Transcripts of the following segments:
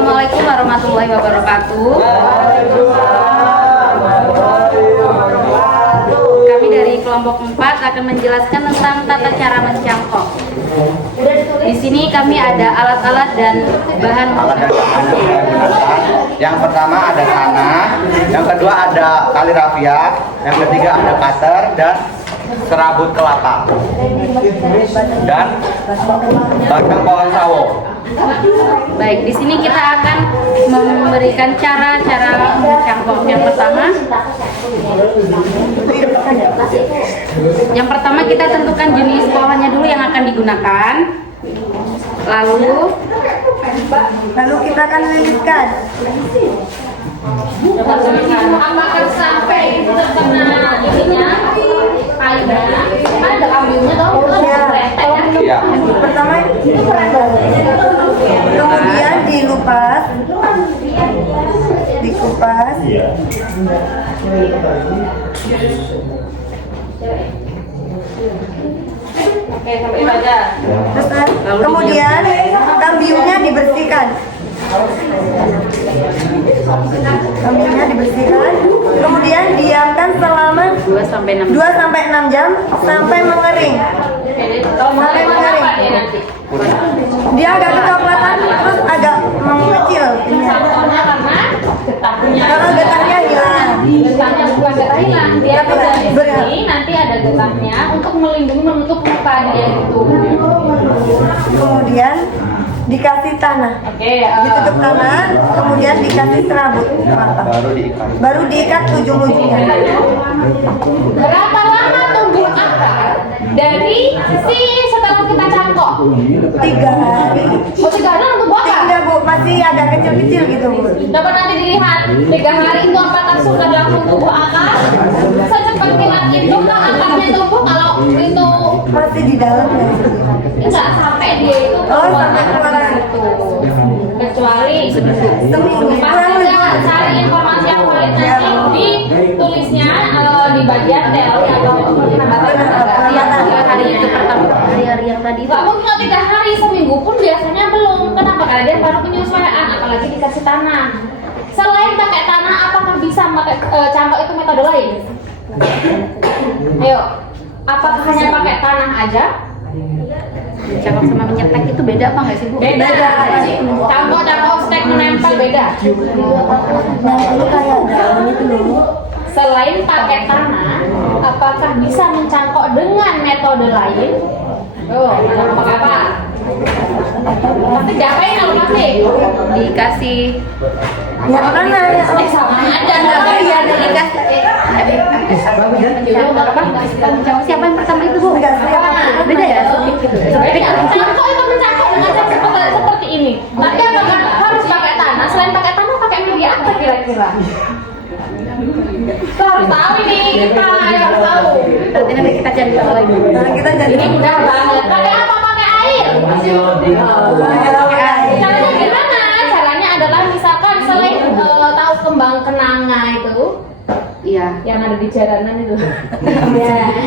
Assalamualaikum warahmatullahi wabarakatuh. Kami dari kelompok 4 akan menjelaskan tentang tata cara mencangkok. Di sini kami ada alat-alat dan bahan. Yang pertama ada tanah, yang kedua ada tali rafia, yang ketiga ada cutter dan serabut kelapa dan batang pohon sawo. Baik, di sini kita akan memberikan cara-cara mencangkok. Yang pertama kita tentukan jenis pohonnya dulu yang akan digunakan. Lalu kita akan lilitkan. apakah sampai itu terkena ininya kayunya? Kan ada kambingnya toh? Ya. Pertama kemudian dikupas. Oke, sampai saja. Terus kemudian kambiumnya dibersihkan. Kemudian diamkan selama 2 sampai 6 jam sampai mengering. Dia agak kecoklatan terus agak mengecil. Karena getahnya hilang. Getahnya bukan getah hilang, dia dari sini nanti ada getahnya untuk melindungi menutup muka dia gitu. Kemudian dikasih tanah. Ditutup tanah, kemudian dikasih serabut. Baru diikat ujung-ujungnya. Berapa lama tumbuh akar dari setelah kita cangkok? 3 hari. Oh, 3 hari untuk akar? Enggak Bu, masih agak kecil-kecil gitu Bu. Dapat nanti dilihat 3 hari itu apakah sudah langsung tumbuh akar? Secepat kilat itu kah akarnya tumbuh? Kalau itu Masih di dalam ya. enggak sampai dia itu Sampai keluar itu. Kecuali seminggu. Pastinya cari informasi yang valid nanti ditulisnya di bagian teori atau penambatan hari itu pertama hari yang tadi. Nggak mungkin 3 hari, seminggu pun biasanya belum. Kenapa? Karena dia baru penyesuaian, apalagi dikasih tanah. Selain pakai tanah, apakah bisa pakai cangkok itu metode lain? Ayo, apakah hanya pakai tanah aja? Cangkok sama menyetek itu beda apa nggak sih Bu? Beda. Cangkok stek menempel beda. Nah, ini kayak daun itu loh. Selain pakai tanah, apakah bisa mencangkok dengan metode lain? Oh, pakai apa? Pasti diapain kalau pasti? Dikasih Ya tanah ya. sama aja nggak ya dikasih. Siapa yang pertama itu Bu? Enggak siapa. Beda ya? Beda. Cangkok itu mencangkok dengan cara seperti ini. Tapi apakah harus pakai tanah? Selain pakai tanah, pakai media apa kira-kira? Kita harus tahu ini, kita harus tahu. Nanti kita cari tahu lagi. Kita jadi Ini mudah banget. Pakai apa? Pakai air. Caranya gimana? Caranya adalah misalkan selain tahu kembang kenanga itu, iya, yang ada di jalanan itu.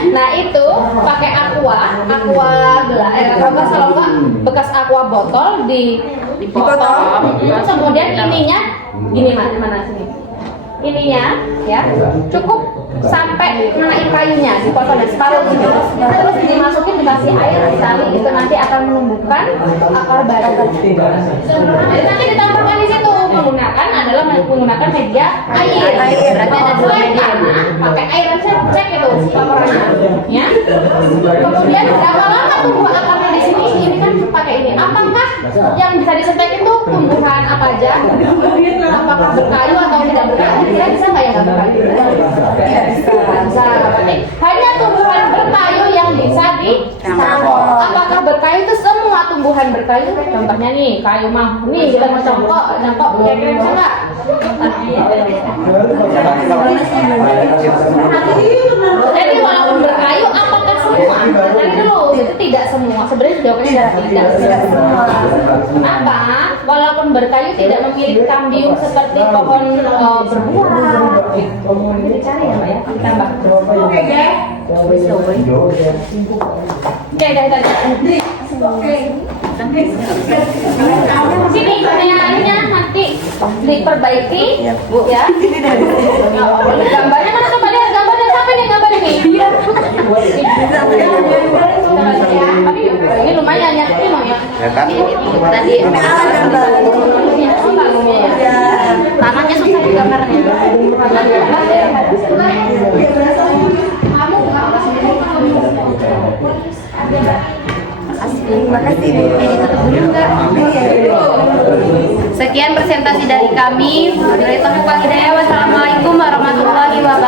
Nah itu pakai aqua gelas, kalau enggak bekas aqua botol dipotong, kemudian ininya gini mana sini. Ininya ya cukup sampai mengenai kayunya, dipotong dari separuh gitu. Terus dimasukin, dikasih air sekali, itu nanti akan menumbuhkan akar baru. Nanti ditambahkan di situ menggunakan media air. Berarti ada 2 media. Pakai air aja, cek itu laporannya. Ya. Kemudian berapa lama tumbuh akarnya di sini? Ini kan pakai ini. Apakah yang bisa disetek itu tumbuhan apa aja? Apakah berkayu atau tidak berkayu? Kira bisa nggak yang nggak berkayu? Tidak bisa. Hanya tumbuhan berkayu yang bisa dicangkok. Apakah berkayu itu semua tumbuhan berkayu? Contohnya nih, kayu mahoni kita mau cangkok kira-kira bisa nggak? Jadi walaupun berkayu, apakah semua? Tadi dulu itu tidak semua. Sebenarnya jawabannya tidak semua. Kenapa? Walaupun berkayu tidak memiliki kambium seperti pohon berbuah. Ini cari ya Mbak ya, tambah. Oke guys. Oke. Sini, airnya diperbaiki ya. Gambarnya mana, coba lihat gambarnya, siapa nih gambar ini? Ini lumayan ya, Ya kan? tadi tanahnya susah digambarnya. Terima kasih Bu. Sekian presentasi dari kami. Wassalamualaikum warahmatullahi wabarakatuh.